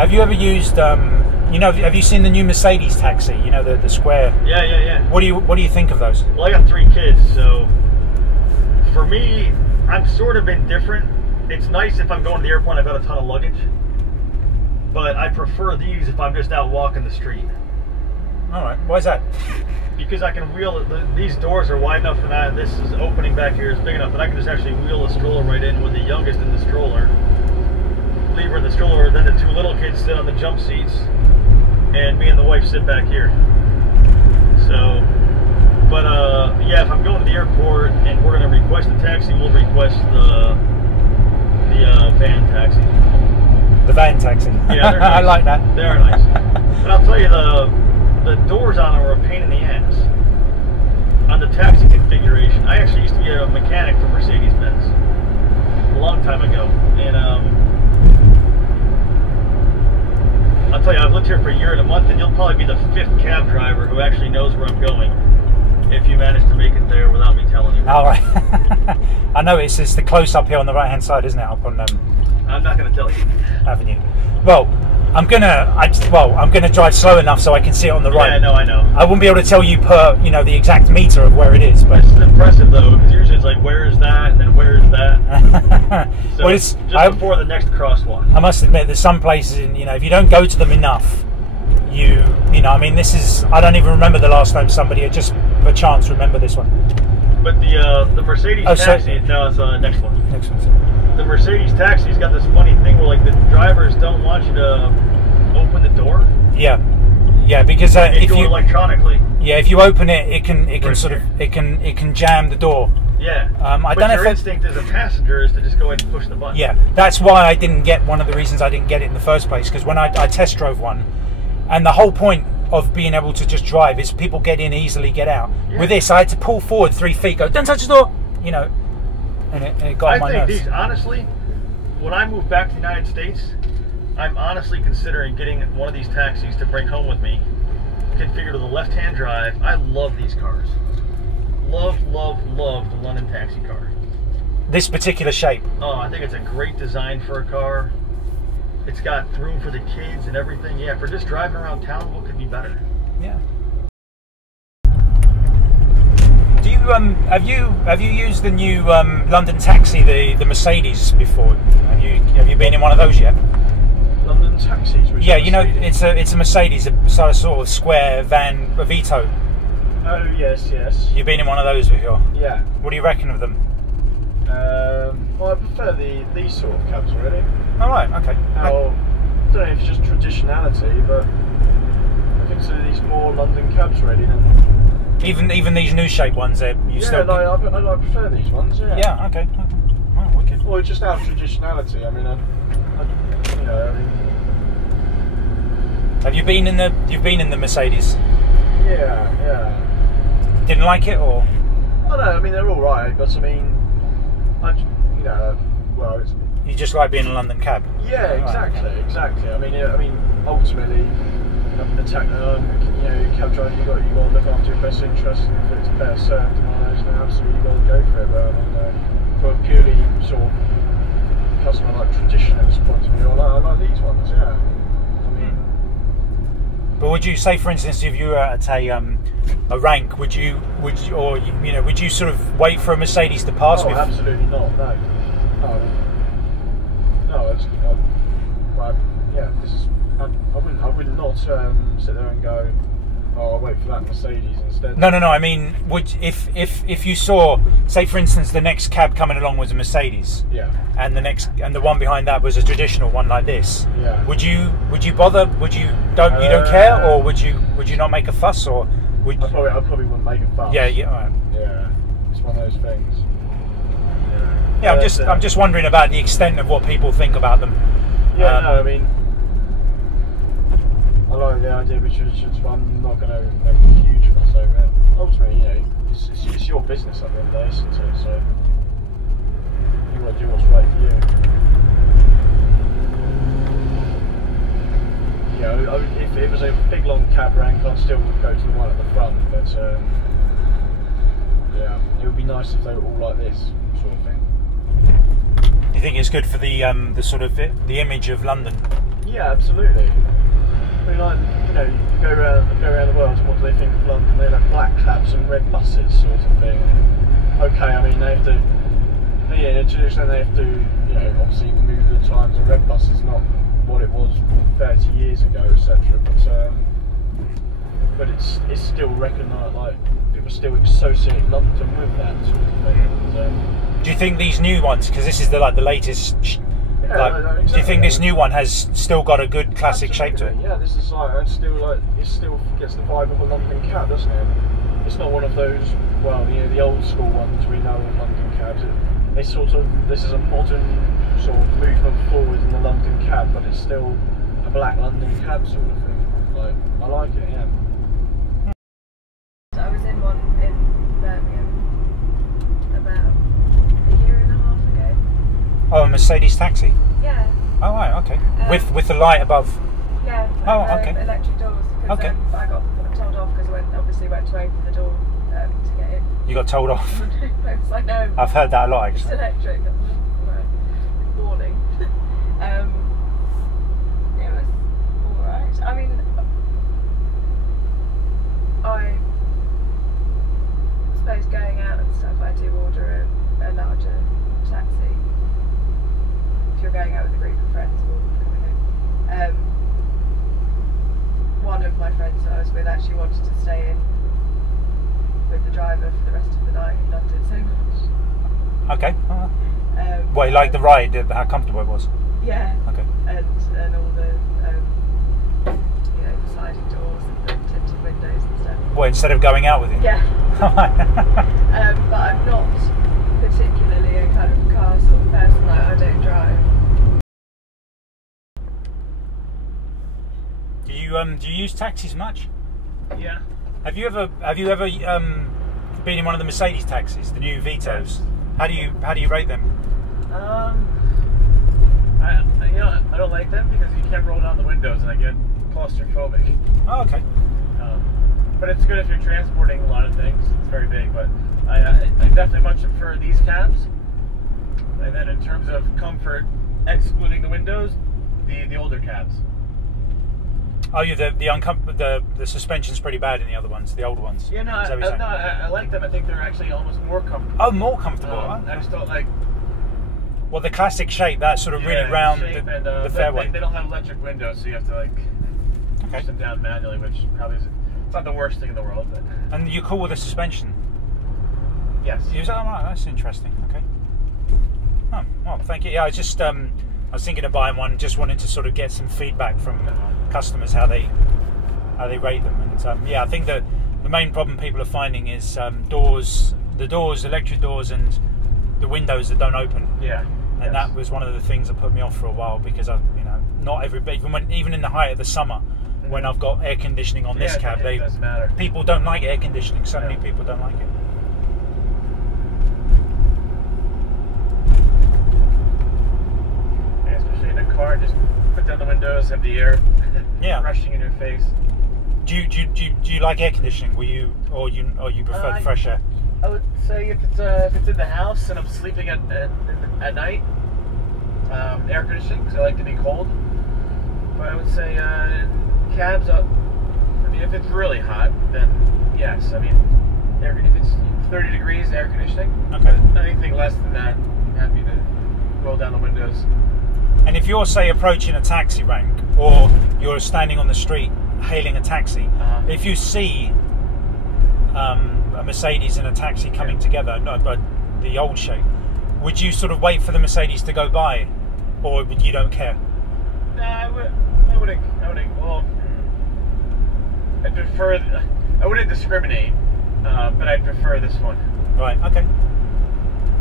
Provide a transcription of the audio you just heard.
Have you ever used, you know, have you seen the new Mercedes taxi? You know, the square. Yeah. What do you think of those? Well, I got 3 kids, so for me, I'm sort of indifferent. It's nice if I'm going to the airport and I've got a ton of luggage, but I prefer these if I'm just out walking the street. All right. Why is that? Because I can wheel it. These doors are wide enough for that. This is opening back here is big enough that I can just actually wheel the stroller right in with the youngest in the stroller. Leave her in the stroller, then the 2 little kids sit on the jump seats, and me and the wife sit back here. So, but yeah, if I'm going to the airport and we're going to request a taxi, we'll request the van taxi. The van taxi. Yeah, they're nice. I like that. They're nice. But I'll tell you, the doors on them are a pain in the ass. On the taxi configuration, I actually used to be a mechanic for Mercedes-Benz a long time ago, and I'll tell you, I've lived here for a year and a month, and you'll probably be the 5th cab driver who actually knows where I'm going, if you manage to make it there without me telling you. All right. I know it's the close-up here on the right-hand side, isn't it? Up on I'm not going to tell you. Avenue. Well, I'm gonna drive slow enough so I can see it on the right. Yeah, no, I know. I wouldn't be able to tell you the exact meter of where it is, but this is impressive though, because usually it's like, where is that, and then where is that? So well, it's just before the next crosswalk. I must admit, there's some places if you don't go to them enough, I mean, this is, I don't even remember the last time somebody had just by chance remember this one. But the Mercedes taxi, no, it's the next one. Next one. The Mercedes taxi's got this funny thing where like the drivers don't want you to open the door. Yeah, because if you electronically. Yeah, if you open it, it can sort of it can jam the door. Yeah. I don't know if your instinct as a passenger is to just go ahead and push the button. Yeah, that's why I didn't get one of the reasons I didn't get it in the first place, because when I test drove one, and the whole point of being able to just drive is people get in easily, get out. Yeah. With this, I had to pull forward 3 feet, go, don't touch the door, and it got on my nerves. I think these, honestly, when I move back to the United States, I'm honestly considering getting one of these taxis to bring home with me, configured with a left-hand drive. I love these cars. Love the London taxi car. This particular shape. Oh, I think it's a great design for a car. It's got room for the kids and everything. Yeah, for just driving around town, what could be better? Yeah. Do you have you used the new London taxi, the Mercedes before? Have you been in one of those yet? London taxis? Yeah, it's a Mercedes, a sort of square van, a Vito. Oh yes. You've been in one of those before? Yeah. What do you reckon of them? Well, I prefer these sort of cabs really. All right, okay. I don't know if it's just traditionality, but I consider these more London cabs really than even these new shape ones. I prefer these ones. Yeah. Yeah. Okay. Oh, wicked. Well, just out of traditionality. I mean, Have you been in the? You've been in the Mercedes? Yeah. Didn't like it, or? I don't know. I mean, they're all right, but I mean, you just like being in a London cab? Yeah, exactly. I mean, ultimately, cab driver, you got to look after your best interest, and if it's better served and all those, then absolutely you got to go for it. But I mean, from a purely sort of customer like traditionalist point of view, I like these ones. Yeah. I mean, but would you say, for instance, if you were at a rank, would you sort of wait for a Mercedes to pass? Oh, absolutely not. No. I would not sit there and go, oh, I'll wait for that Mercedes instead. No. I mean, if you saw, say for instance, the next cab coming along was a Mercedes, yeah, and the one behind that was a traditional one like this, yeah, would you bother? You don't care, or would you not make a fuss, or would? I probably wouldn't make a fuss. Yeah. Right. Yeah, it's one of those things. Yeah, I'm just wondering about the extent of what people think about them. Yeah, I mean, I like the idea, but I'm not going to make a huge fuss over it. Ultimately, it's your business at the end of the day, isn't it? So you want to do what's right for you. If it was a big long cab rank, I'd still go to the one at the front, but yeah, it would be nice if they were all like this sort of thing. Do you think it's good for the sort of the image of London? Yeah, absolutely. I mean, like, you know, you go around the world, what do they think of London? They have black cabs and red buses, sort of thing. Okay, I mean, they have to, yeah, to an extent they have to, you know, obviously move with the times. A red bus is not what it was 30 years ago, etc. But it's still recognised, like, people still associate London with that sort of thing. So, do you think these new ones, because this is the latest, exactly, do you think this new one has still got a good classic shape to it? Yeah, this is it still gets the vibe of a London cab, doesn't it? It's not one of those, well, you know, the old school ones we know of London cabs. This is a modern sort of movement forward in the London cab, but it's still a black London cab sort of thing. Like, I like it, yeah. I was in one in Birmingham about a year and a half ago. Oh, a Mercedes taxi. Yeah. Oh right, okay. With the light above. Yeah. Oh, okay. Electric doors. Okay. I got told off because I obviously went to open the door to get in. You got told off. I was like, no. I've heard that a lot actually. It's electric. Warning. It was alright. I mean, I suppose going out and stuff, I do order a larger taxi. If you're going out with a group of friends or something. One of my friends that I was with actually wanted to stay in with the driver for the rest of the night. He loved it so much. Okay. Well, you liked the ride, how comfortable it was? Yeah. Okay. And all the you know, the sliding doors and the tinted windows and stuff. Well, instead of going out with him? Yeah. But I'm not particularly a kind of car sort of person. Like, I don't drive. Do you use taxis much? Yeah. Have you ever been in one of the Mercedes taxis, the new Vitos? Yes. How do you rate them? I don't like them because you can't roll down the windows and I get claustrophobic. Oh, okay. But it's good if you're transporting a lot of things. It's very big, but I definitely much prefer these cabs. And then in terms of comfort, excluding the windows, the older cabs. Oh, the suspension's pretty bad in the other ones, the older ones. Yeah, I like them. I think they're actually almost more comfortable. Oh, more comfortable. I just don't like. Well, the classic shape, that sort of really round the fairway. They don't have electric windows, so you have to push them down manually, which probably is it's not the worst thing in the world. But. And you're cool with the suspension? Yes. That's interesting. Okay. Oh, well, thank you. Yeah, I just I was thinking of buying one. Just wanted to sort of get some feedback from customers how they rate them. And yeah, I think that the main problem people are finding is electric doors, and the windows that don't open. Yeah. And that was one of the things that put me off for a while, because not everybody, even in the height of the summer, when I've got air conditioning on this cab, it doesn't matter. People don't like air conditioning. So many people don't like it. Yeah, especially in a car, just put down the windows, have the air rushing in your face. Do you like air conditioning? Or you prefer the fresh air? I would say if it's in the house and I'm sleeping at night, air conditioning, because I like to be cold. But I would say cabs up. I mean, if it's really hot, then yes. I mean, if it's 30 degrees, air conditioning. Okay. But anything less than that, I'm happy to roll down the windows. And if you're, say, approaching a taxi rank, or you're standing on the street hailing a taxi, if you see a Mercedes and a taxi coming together, but the old shape, would you sort of wait for the Mercedes to go by, or you don't care? No, I wouldn't. Well, I wouldn't discriminate, but I'd prefer this one. Right. Okay.